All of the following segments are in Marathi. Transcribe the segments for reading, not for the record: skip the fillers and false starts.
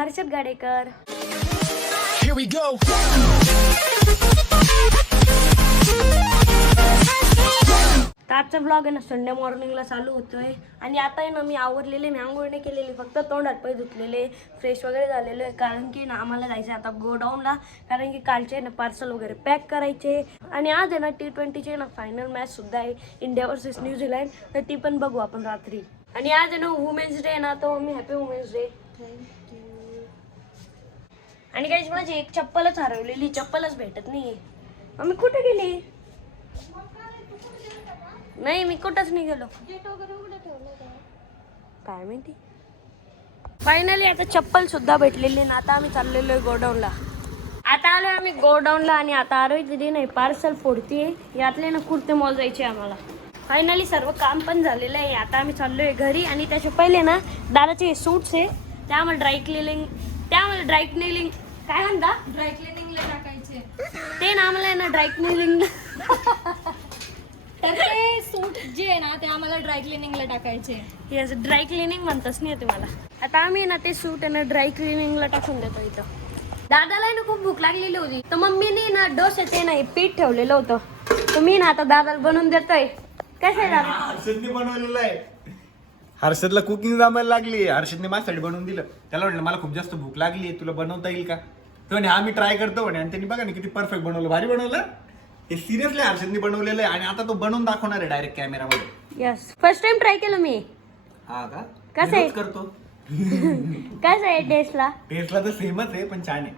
Harshad Gadekar. Here we go. तर आजचा ब्लॉग आहे ना संडे मॉर्निंगला चालू होतोय आणि आता आहे ना मी आवरलेले, मी आंघोळ नाही केलेली, फक्त तोंड हातपाय धुतलेले, फ्रेश वगैरे झालेले आहे. कारण की ना आम्हाला जायचं आता गोडाऊनला, कारण की कालचे ना पार्सल वगैरे पॅक करायचे. आणि आज आहे ना T20चे ना फायनल मॅच सुद्धा आहे, इंडिया वर्सेस न्यूझीलंड. तर ती पण बघू आपण रात्री. आणि आज आहे ना वुमेन्स डे आहे ना, तर मी हॅपी वुमेन्स डे. आणि काही माझी एक चप्पलच हरवलेली, चप्पलच भेटत नाहीये. मम्मी कुठे गेली? नाही मी कुठंच नाही गेलो. काय माहिती. फायनली आता चप्पल सुद्धा भेटलेली ना. आता आम्ही चाललेलो आहे गोडाऊनला. आता आलोय आम्ही गोडाऊनला आणि आता आरोही दिदी नाही पार्सल फोडतीये. यातले ना कुर्ते मोजायचे आम्हाला. फायनली सर्व काम पण झालेलं आहे. आता आम्ही चाललोय घरी आणि त्याच्या पहिले ना दादाचे सूट्स आहे ते आम्हाला ड्रायक्लिनिंग काय म्हणता ड्रायक्लिनिंगला टाकायचे. ते ना आम्हाला आहे ना ड्रायक्लिनिंग तर ते सूट जे आहे ना ते आम्हाला ड्रायक्लिनिंगला टाकायचे. येस ड्राय क्लिनिंग म्हणतच नाही तुम्हाला. आता आम्ही ना ते सूट आहे ना ड्राय क्लिनिंगला टाकून देतो इथं. दादाला ना खूप भूक लागलेली होती तर मम्मीने ना डोश्याचे ना पीठ ठेवलेलं होतं. तर मी ना आता दादाला बनवून देतोय. कसं आहे दादा? हर्षदने बनवलेलं आहे. हर्षदला कुकिंग जमायला लागली. हर्षदने माझ्यासाठी बनवून दिलं. त्याला म्हटलं मला खूप जास्त भूक लागली, तुला बनवता येईल का? तो म्हणे आम्ही ट्राय करतो म्हणे. आणि त्यांनी बघा ना किती परफेक्ट बनवलं, भारी बनवलं. हे सिरियसली हर्षदने बनवलेलं आहे आणि आता तो बनवून दाखवणार आहे डायरेक्ट कॅमेरामध्ये. यस फर्स्ट टाइम ट्राय केलं मी. हा का? कसं आहे? मी रोज करतो. कसं आहे टेस्टला? टेस्टला तर सेमच आहे पण छान आहे.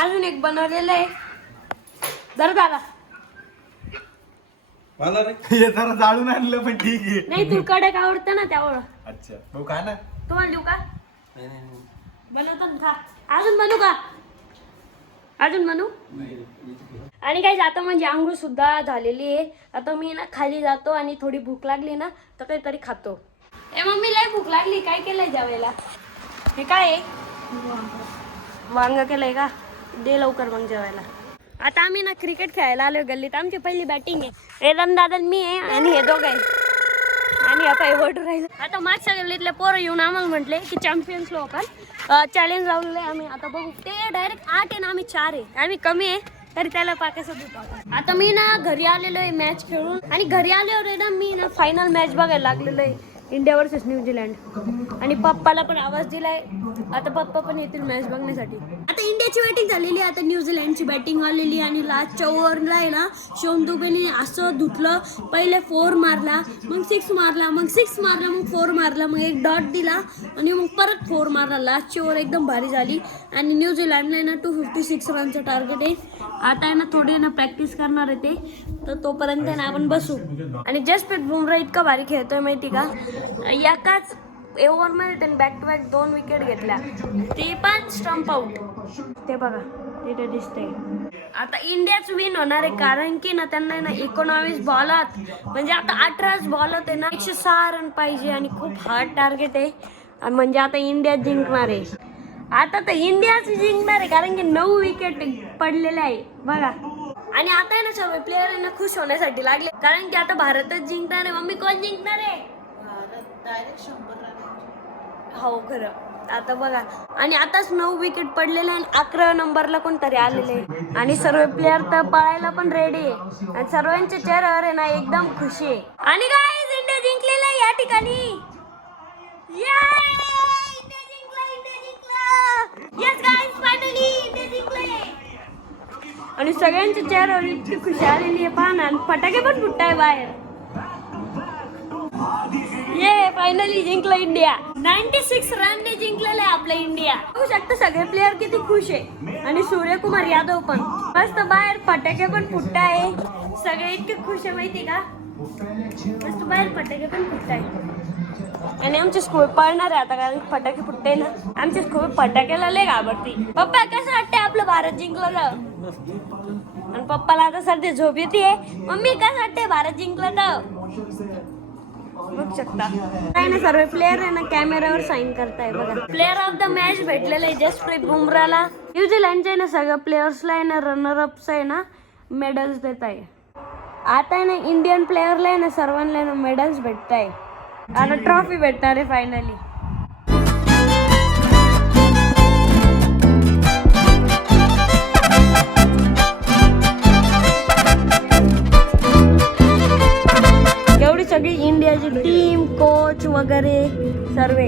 अजून एक बनवलेलं आहे. जरा दादा मला हे जरा जाळून आणलं पण ठीक आहे. नाही तू कडक आवडतं ना त्यावर. अच्छा भाऊ खा ना. तुम्हाला देऊ का? बनवतो ना खा. अजून बनवू का? अजून बनवू? आणि काही आता म्हणजे आंघोळ सुद्धा झालेली आहे. आता मी ना खाली जातो आणि थोडी भूक लागली ना तर काहीतरी खातो. ए मम्मी लय भूक लागली, काय केलंय जेवायला? हे काय आहे? वांग केलंय का? दे लवकर मग जेवायला. आता आम्ही ना क्रिकेट खेळायला आलोय गल्लीत. आमची पहिली बॅटिंग आहे. रेदन दादा मी आहे आणि हे दोघं आहे. आणि आता वोटर राहिलं. आता मागच्या गल्लीतले पोरं येऊन आम्हाला म्हटले की चॅम्पियन्स लोकल चॅलेंज लावलेलं आहे. आम्ही आता बघू. ते डायरेक्ट 8 आहे ना आम्ही 4 आहे. आम्ही कमी आहे तरी त्याला पाकायचं देतो. आता मी ना घरी आलेलो आहे मॅच खेळून आणि घरी आल्यावर आहे ना मी ना फायनल मॅच बघायला लागलेलो आहे इंडिया वर्सेस न्यूझीलंड. आणि पप्पाला पण आवाज दिलाय. आता पप्पा पण येतील मॅच बघण्यासाठी. आता इंडियाची बॅटिंग झालेली आहे, आता न्यूझीलंडची बॅटिंग आलेली आणि लास्टच्या ओव्हरला आहे ना शिवम दुबेने असं धुतलं. पहिले 4 मारला, मग 6 मारला, मग 6 मारला, मग 4 मारला, मग एक डॉट दिला आणि मग परत 4 मारला. लास्टची ओव्हर एकदम भारी झाली आणि न्यूझीलंडला आहे ना 256 रनचं टार्गेट आहे. आता आहे ना थोडी ना प्रॅक्टिस करणार आहे ते, तर तोपर्यंत ना आपण बसू. आणि जसप्रीत बुमराह इतका भारी खेळतोय माहिती का? एकाच ओव्हरमध्ये त्यांनी बॅक टू बॅक 2 विकेट घेतल्या, ते पण स्टंप आउट. ते बघा तिथे दिसतंय. आता इंडियाच विन होणार आहे कारण की ना त्यांना ना 19 बॉलात म्हणजे आता 18 बॉलात आहे ना 106 रन पाहिजे आणि खूप हार्ड टार्गेट आहे. म्हणजे आता इंडिया जिंकणार आहे. आता तर इंडियाच जिंकणार आहे कारण की 9 विकेट पडलेले आहे बघा. आणि आता आहे ना सर्व प्लेयर आहे ना खुश होण्यासाठी लागले कारण की आता भारतच जिंकणार आहे. मम्मी कोण जिंकणार आहे? हो खरं. आता बघा आणि आताच 9 विकेट पडलेले आणि 11 नंबरला कोणतरी आलेले आणि सर्व प्लेयर तर पळायला पण रेडी आहे आणि सर्वांच्या चेहऱ्यावर आहे ना एकदम खुशी आहे. आणि गाईज इंडिया जिंकलेला आहे या ठिकाणी. येस गाईज फायनली इंडिया जिंकले आणि सगळ्यांच्या चेहऱ्यावर इतकी खुशी आलेली आहे. पहा ना फटाके पण फुटताय बाहेर. ये फायनली जिंकलं इंडिया. 96 रनने जिंकलेलं आहे आपलं इंडिया. बघू शकता सगळे प्लेयर किती खुश आहे आणि सूर्यकुमार यादव पण मस्त बाहेर फटाके पण फुटताय. सगळे इतके खुश आहे माहिती का? मस्त बाहेर फटाके पण फुटताय आणि आमची स्कूल पळणार आहे आता कारण फटाके फुटते ना. आमची स्कूल फटाक्याला लय घाबरती. पप्पा कसं वाटतंय आपलं भारत जिंकलं तर? आणि पप्पाला आता सध्या झोप येते. मम्मी कसं वाटतंय भारत जिंकलं तर? बघू शकता काय ना सर्व प्लेयर आहे ना कॅमेरावर साईन करताय बघा. प्लेयर ऑफ द मॅच भेटलेलं आहे जसप्रीत बुमराहला न्यूझीलंडचे आहे ना सगळ्या प्लेयर्सला आहे ना रनरअप्स आहे ना मेडल्स देत आहे. आता आहे ना इंडियन प्लेयरला आहे ना सर्वांना आहे ना मेडल्स भेटत आहे. आता ट्रॉफी भेटणार आहे फायनली. एवढी सगळी इंडियाची टीम कोच वगैरे सर्व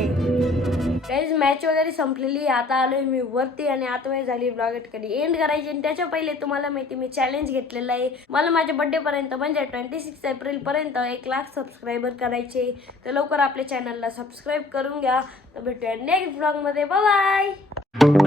काहीच मॅच वगैरे संपलेली. आता आलोय मी वरती आणि आता वेळ झाली ब्लॉग कधी एंड करायची. आणि त्याच्या पहिले तुम्हाला माहिती मी चॅलेंज घेतलेलं आहे. मला माझ्या बर्थडे पर्यंत म्हणजे 26 एप्रिल पर्यंत 1 लाख सबस्क्रायबर करायचे. तर लवकर आपल्या चॅनलला सबस्क्राईब करून घ्या. तर भेटूया नेक्स्ट ब्लॉग मध्ये. Bye bye.